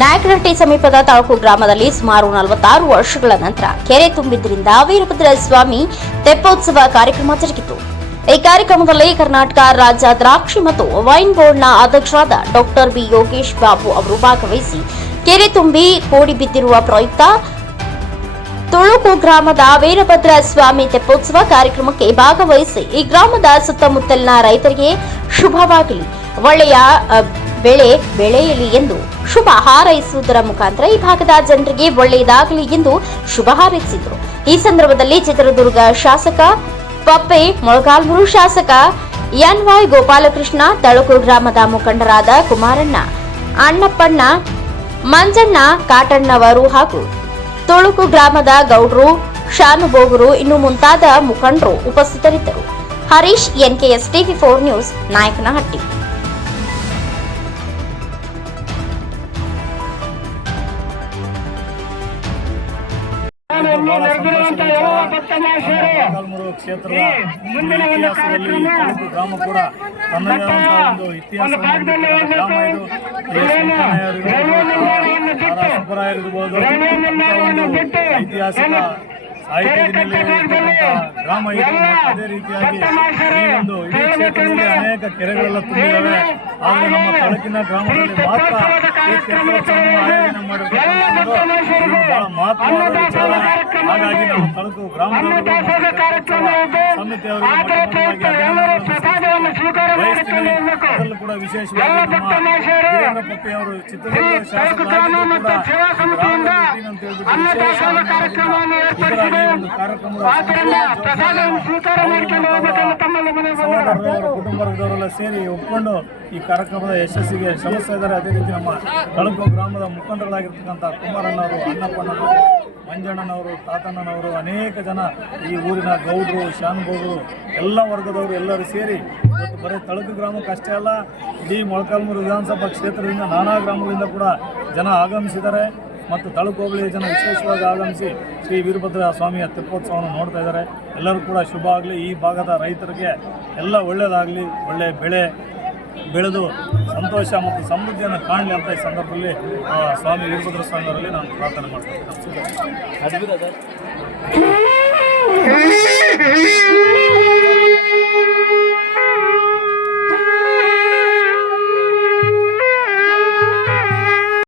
ನಾಯಕನಹಟ್ಟಿ ಸಮೀಪದ ತಾಲೂಕು ಗ್ರಾಮದಲ್ಲಿ ಸುಮಾರು ನಲವತ್ತಾರು ವರ್ಷಗಳ ನಂತರ ಕೆರೆ ತುಂಬಿದ್ರಿಂದ ವೀರಭದ್ರ ಸ್ವಾಮಿ ತೆಪ್ಪೋತ್ಸವ ಕಾರ್ಯಕ್ರಮ ಜರುಗಿತು. ಈ ಕಾರ್ಯಕ್ರಮದಲ್ಲಿ ಕರ್ನಾಟಕ ರಾಜ್ಯ ದ್ರಾಕ್ಷಿ ಮತ್ತು ವೈನ್ ಬೋರ್ಡ್ನ ಅಧ್ಯಕ್ಷರಾದ ಡಾಕ್ಟರ್ ಬಿ ಯೋಗೇಶ್ ಬಾಬು ಅವರು ಭಾಗವಹಿಸಿ ಕೆರೆ ತುಂಬಿ ಕೋಡಿ ಬಿದ್ದಿರುವ ಪ್ರಯುಕ್ತ ತುಳುಕು ಗ್ರಾಮದ ವೀರಭದ್ರ ಸ್ವಾಮಿ ತೆಪ್ಪೋತ್ಸವ ಕಾರ್ಯಕ್ರಮಕ್ಕೆ ಭಾಗವಹಿಸಿ ಈ ಗ್ರಾಮದ ಸುತ್ತಮುತ್ತಲಿನ ರೈತರಿಗೆ ಶುಭವಾಗಲಿ. ಒಳ್ಳೆಯ ಬೆಳೆ ಬೆಳೆಯಲಿ ಎಂದು ಶುಭ ಹಾರೈಸುವುದರ ಮುಖಾಂತರ ಈ ಭಾಗದ ಜನರಿಗೆ ಒಳ್ಳೆಯದಾಗಲಿ ಎಂದು ಶುಭ ಹಾರೈಸಿದರು. ಈ ಸಂದರ್ಭದಲ್ಲಿ ಚಿತ್ರದುರ್ಗ ಶಾಸಕ ಪಪ್ಪೆ ಮೊಳಗಾಲ್ಮೂರು ಶಾಸಕ ಎನ್ ವೈ ಗೋಪಾಲಕೃಷ್ಣ ತಳಕು ಗ್ರಾಮದ ಮುಖಂಡರಾದ ಕುಮಾರಣ್ಣ, ಅಣ್ಣಪ್ಪಣ್ಣ, ಮಂಜಣ್ಣ, ಕಾಟಣ್ಣವರು ಹಾಗೂ ತುಳುಕು ಗ್ರಾಮದ ಗೌಡ್ರು, ಶಾನುಭೋಗರು ಇನ್ನು ಮುಂತಾದ ಮುಖಂಡರು ಉಪಸ್ಥಿತರಿದ್ದರು. Harish, NKS TV four news, Nayakanahatti. ಕ್ಷೇತ್ರದ ಇತಿಹಾಸದಲ್ಲಿ ತಾಲೂಕು ಗ್ರಾಮ ಕೂಡ ತನ್ನದೇ ಒಂದು ಗ್ರಾಮ ಇದು ವೆಂಕಣ್ಣಯ್ಯರಿರ್ಬೋದು, ಬಿಟ್ಟು ಸುಬ್ಬರಾಯರಿರ್ಬೋದು ಐತಿಹಾಸಿಕ ಸಾಹಿತ್ಯ ಹಿನ್ನೆಲೆ ಇರತಕ್ಕಂಥ ಗ್ರಾಮ ಇದು ಅದೇ ರೀತಿಯಾಗಿ ಈ ಒಂದು ಇಡೀ ಕ್ಷೇತ್ರದಲ್ಲಿ ಅನೇಕ ಕೆರೆಗಳೆಲ್ಲ ತುಂಬಿದ್ದಾವೆ ಆದರೆ ನಮ್ಮ ತಳಕಿನ ಗ್ರಾಮದಲ್ಲಿ ಮಾತ್ರ ಈ ತೆಪ್ಪೋತ್ಸವವನ್ನು ಆಯೋಜನೆ ಮಾಡಿರ್ತಕ್ಕಂಥದ್ದು ಇದು ಬಹಳ ಮಹತ್ವವಾದ ವಿಚಾರ. ಹಾಗಾಗಿ ನಮ್ಮ ತಾಲೂಕು ಗ್ರಾಮ ಸಮಿತಿಯವರು ಕೂಡ ವಿಶೇಷವಾಗಿ ಅವರು ಚಿತ್ರದುರ್ಗ ಶಾಸಕರಾಗಿದ್ದು ಕೂಡ ಅಂತ ಹೇಳ್ಬಿಟ್ಟು ವಿಶೇಷ ಅನುದಾನದಿಂದ ಇದರಾಗಿ ಒಂದು ಕಾರ್ಯಕ್ರಮದ ಸಹೋದರರು ಕುಟುಂಬ ವರ್ಗದವರೆಲ್ಲ ಸೇರಿ ಒಪ್ಪಿಕೊಂಡು ಈ ಕಾರ್ಯಕ್ರಮದ ಯಶಸ್ಸಿಗೆ ಶ್ರಮಿಸ್ತಾ ಇದ್ದಾರೆ. ಅದೇ ರೀತಿ ನಮ್ಮ ಕಳಕು ಗ್ರಾಮದ ಮುಖಂಡರಾಗಿರ್ತಕ್ಕಂಥ ಕುಮಾರಣ್ಣವರು ಅಣ್ಣಪ್ಪನವರು, ಮಂಜಣ್ಣನವರು, ತಾತಣ್ಣನವರು, ಅನೇಕ ಜನ ಈ ಊರಿನ ಗೌಡರು, ಶಾನುಭೋಗರು, ಎಲ್ಲ ವರ್ಗದವರು ಎಲ್ಲರೂ ಸೇರಿ ಇವತ್ತು ಬರೀ ತಳಕು ಗ್ರಾಮಕ್ಕೆ ಅಷ್ಟೇ ಅಲ್ಲ, ಇಡೀ ಮೊಳಕಾಲ್ಮೂರು ವಿಧಾನಸಭಾ ಕ್ಷೇತ್ರದಿಂದ ನಾನಾ ಗ್ರಾಮಗಳಿಂದ ಕೂಡ ಜನ ಆಗಮಿಸಿದ್ದಾರೆ. ಮತ್ತು ತಳುಕು ಹೋಬಳಿಯ ಜನ ವಿಶೇಷವಾಗಿ ಆಗಮಿಸಿ ಶ್ರೀ ವೀರಭದ್ರ ಸ್ವಾಮಿಯ ತೆಪ್ಪೋತ್ಸವವನ್ನು ನೋಡ್ತಾ ಇದ್ದಾರೆ. ಎಲ್ಲರೂ ಕೂಡ ಶುಭ ಆಗಲಿ. ಈ ಭಾಗದ ರೈತರಿಗೆ ಎಲ್ಲ ಒಳ್ಳೆಯದಾಗಲಿ ಒಳ್ಳೆಯ ಬೆಳೆ ಬೆಳೆದು ಸಂತೋಷ ಮತ್ತು ಸಮೃದ್ಧಿಯನ್ನು ಕಾಣಲಿ ಅಂತ ಈ ಸಂದರ್ಭದಲ್ಲಿ ಸ್ವಾಮಿ ವೀರಭದ್ರ ಸ್ವಾಮಿಯವರಲ್ಲಿ ನಾನು ಪ್ರಾರ್ಥನೆ ಮಾಡ್ತೀನಿ.